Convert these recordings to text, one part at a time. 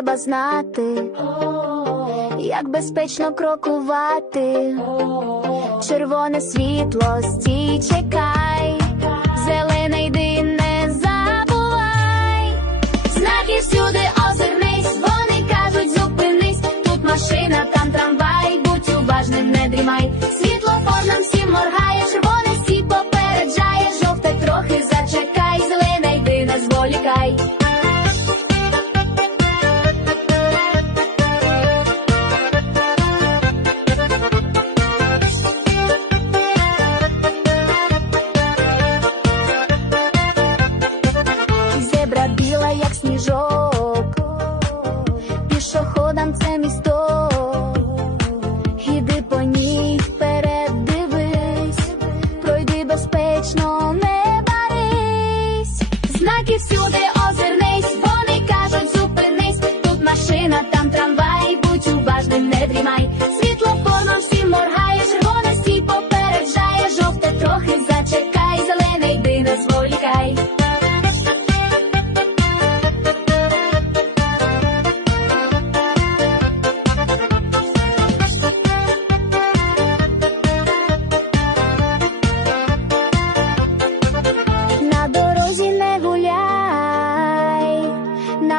треба знати, як безпечно крокувати. Червоне світло, стій, чекай, зелене йди, не забувай. Знаки всюди озирнись, вони кажуть, зупинись. Тут машина, там трамвай, будь уважним, не дрімай.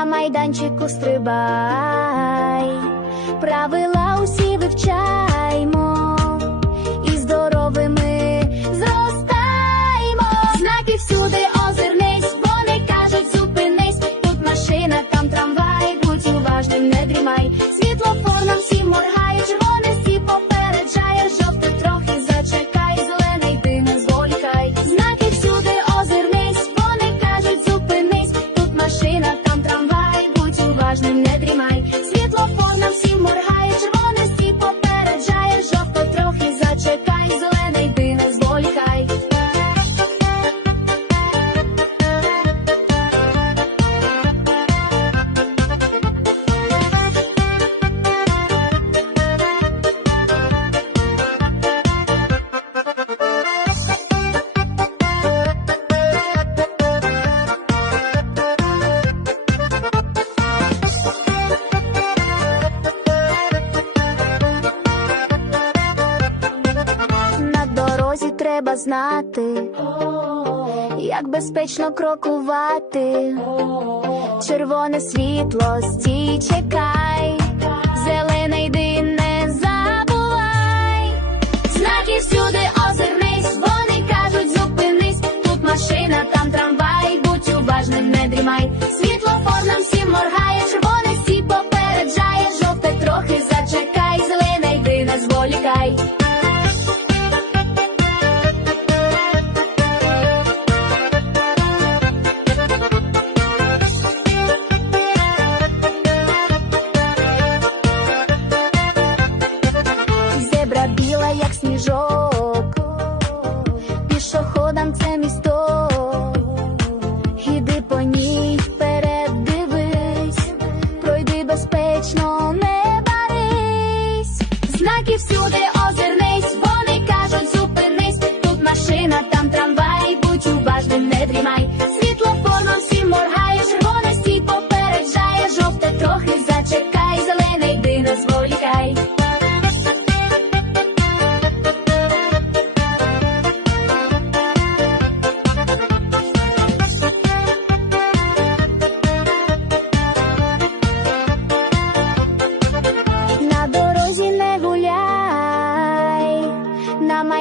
На майданчику стрибай, правила усі вивчаймо і здоровими зростаймо. Знаки всюди озирнись, вони кажуть, зупинись. Тут машина, там трамвай, будь уважним, не дрімай. Світлофор нам всім моргає, треба знати, як безпечно крокувати. Червоне світло, стій, чекай, зелене йди, не забувай. Знаки всюди озирнись, вони кажуть, зупинись. Тут машина, там трамвай, будь уважним, не дрімай. Як сніжок, пішоходам це місто.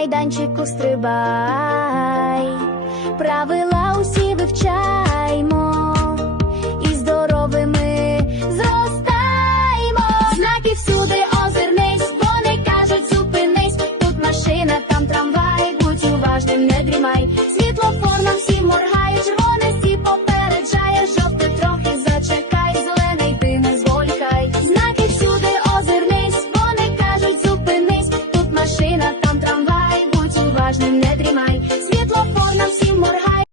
майданчику стрибай, правила усі вивчаймо і здоровими зростаймо. Знаки всюди озирнись, вони кажуть, зупинись. Тут машина, там трамвай, будь уважним, не дрімай. Світлофор нам всім моргають.